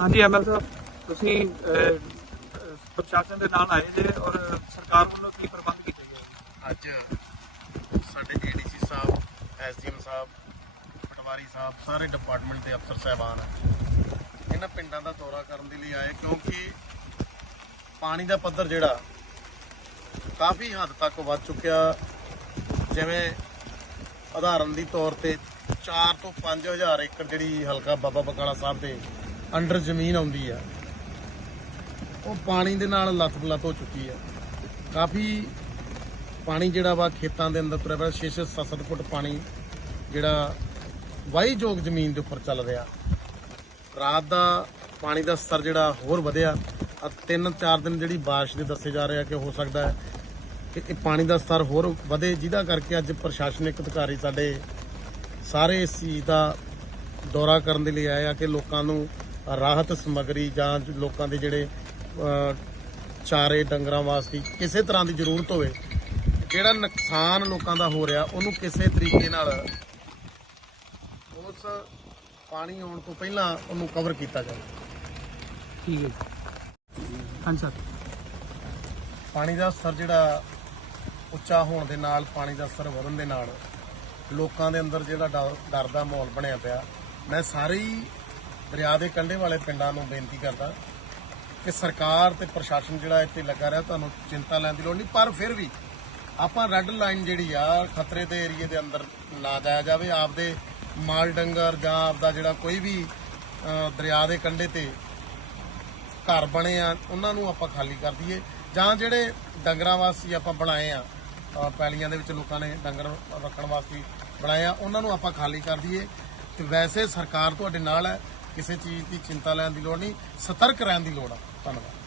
ਹਾਂਜੀ ਐਮਐਲ ਸਾਹਿਬ, ਤੁਸੀਂ ਪ੍ਰਸ਼ਾਸਨ ਦੇ ਨਾਲ ਆਏ ਜੇ ਔਰ ਸਰਕਾਰ ਵੱਲੋਂ ਕੀ ਪ੍ਰਬੰਧ ਕੀਤੇ ਗਏ? ਅੱਜ ਸਾਡੇ ਏਡੀਸੀ ਸਾਹਿਬ, ਐਸਡੀਐਮ ਸਾਹਿਬ, ਪਟਵਾਰੀ ਸਾਹਿਬ, ਸਾਰੇ ਡਿਪਾਰਟਮੈਂਟ ਦੇ ਅਫਸਰ ਸਹਿਬਾਨ ਇਹਨਾਂ ਪਿੰਡਾਂ ਦਾ ਦੌਰਾ ਕਰਨ ਦੇ ਲਈ ਆਏ ਕਿਉਂਕਿ ਪਾਣੀ ਦਾ ਪੱਧਰ ਜਿਹੜਾ ਕਾਫੀ ਹੱਦ ਤੱਕ ਵੱਧ ਚੁੱਕਿਆ। ਜਿਵੇਂ ਉਦਾਹਰਨ ਦੀ ਤੌਰ ਤੇ 4 ਤੋਂ 5000 ਏਕੜ ਜਿਹੜੀ ਹਲਕਾ ਬਾਬਾ ਬਕਾਲਾ ਸਾਹਿਬ ਦੇ ਅੰਡਰ ਜ਼ਮੀਨ ਆਉਂਦੀ ਆ, ਉਹ ਪਾਣੀ ਦੇ ਨਾਲ ਲੱਤ-ਪਲੱਤ ਹੋ ਚੁੱਕੀ ਆ। ਕਾਫੀ ਪਾਣੀ ਜਿਹੜਾ ਵਾ ਖੇਤਾਂ ਦੇ ਅੰਦਰ ਤੁਰਿਆ ਪਿਆ 6-6 7 ਫੁੱਟ ਪਾਣੀ ਜਿਹੜਾ ਵਾਹੀਯੋਗ ਜ਼ਮੀਨ ਦੇ ਉੱਪਰ ਚੱਲ ਰਿਹਾ। ਰਾਤ ਦਾ ਪਾਣੀ ਦਾ ਸਤਰ ਜਿਹੜਾ ਹੋਰ ਵਧਿਆ ਆ ਤਿੰਨ ਚਾਰ ਦਿਨ ਜਿਹੜੀ ਬਾਰਿਸ਼ ਦੇ ਦੱਸੇ ਜਾ ਰਿਹਾ ਕਿ ਹੋ ਸਕਦਾ ਹੈ ਕਿ ਇਹ ਪਾਣੀ ਦਾ ਸਤਰ ਹੋਰ ਵਧੇ, ਜਿਹਦਾ ਕਰਕੇ ਅੱਜ ਪ੍ਰਸ਼ਾਸਨਿਕ ਅਧਿਕਾਰੀ ਸਾਡੇ ਸਾਰੇ ਇਸ ਚੀਜ਼ ਦਾ ਦੌਰਾ ਕਰਨ ਦੇ ਲਈ ਆਏ ਆ ਕਿ ਲੋਕਾਂ ਨੂੰ ਰਾਹਤ ਸਮੱਗਰੀ ਜਾਂ ਲੋਕਾਂ ਦੇ ਜਿਹੜੇ ਚਾਰੇ ਡੰਗਰਾਂ ਵਾਸਤੇ ਕਿਸੇ ਤਰ੍ਹਾਂ ਦੀ ਜ਼ਰੂਰਤ ਹੋਵੇ ਜਿਹੜਾ ਨੁਕਸਾਨ ਲੋਕਾਂ ਦਾ ਹੋ ਰਿਹਾ ਉਹਨੂੰ ਕਿਸੇ ਤਰੀਕੇ ਨਾਲ ਉਸ ਪਾਣੀ ਆਉਣ ਤੋਂ ਪਹਿਲਾਂ ਉਹਨੂੰ ਕਵਰ ਕੀਤਾ ਜਾਵੇ। ਠੀਕ ਹੈ ਹਾਂਜੀ ਸਰ। ਪਾਣੀ ਦਾ ਸਤਰ ਜਿਹੜਾ ਉੱਚਾ ਹੋਣ ਦੇ ਨਾਲ ਪਾਣੀ ਦਾ ਸਤਰ ਵਧਣ ਦੇ ਨਾਲ ਲੋਕਾਂ ਦੇ ਅੰਦਰ ਜਿਹੜਾ ਡਰ- ਡਰ ਦਾ ਮਾਹੌਲ ਬਣਿਆ ਪਿਆ। ਮੈਂ ਸਾਰੇ ਹੀ ਦਰਿਆ ਦੇ ਕੰਢੇ ਵਾਲੇ ਪਿੰਡਾਂ ਨੂੰ ਬੇਨਤੀ ਕਰਦਾ ਕਿ ਸਰਕਾਰ ਤੇ ਪ੍ਰਸ਼ਾਸਨ ਜਿਹੜਾ ਇੱਥੇ ਲੱਗਾ ਰਿਹਾ, ਤੁਹਾਨੂੰ ਚਿੰਤਾ ਲੈਣ ਦੀ ਲੋੜ ਨਹੀਂ, ਪਰ ਫਿਰ ਵੀ ਆਪਾਂ ਰੈੱਡ ਲਾਈਨ ਜਿਹੜੀ ਆ, ਖਤਰੇ ਦੇ ਏਰੀਏ ਦੇ ਅੰਦਰ ਨਾ ਜਾਇਆ ਜਾਵੇ, ਆਪਦੇ ਮਾਲ ਡੰਗਰ ਜਾਂ ਆਪਦਾ ਜਿਹੜਾ ਕੋਈ ਵੀ ਦਰਿਆ ਦੇ ਕੰਢੇ ਤੇ ਘਰ ਬਣੇ ਆ, ਉਹਨਾਂ ਨੂੰ ਆਪਾਂ ਖਾਲੀ ਕਰ ਦਈਏ। ਜਾਂ ਜਿਹੜੇ ਡੰਗਰਾਂ ਵਾਸਤੇ ਆਪਾਂ ਬਣਾਏ ਆ ਪੈਲੀਆਂ ਦੇ ਵਿੱਚ ਲੋਕਾਂ ਨੇ ਡੰਗਰ ਰੱਖਣ ਵਾਸਤੇ ਬਣਾਏ ਆ, ਉਹਨਾਂ ਨੂੰ ਆਪਾਂ ਖਾਲੀ ਕਰ ਦਈਏ। ਤੇ ਵੈਸੇ ਸਰਕਾਰ ਤੁਹਾਡੇ ਨਾਲ ਹੈ ਕਿਸੇ ਚੀਜ਼ ਦੀ ਚਿੰਤਾ ਲੈਣ ਦੀ ਲੋੜ ਨਹੀਂ ਸਤਰਕ ਰਹਿਣ ਦੀ ਲੋੜ ਆ। ਧੰਨਵਾਦ।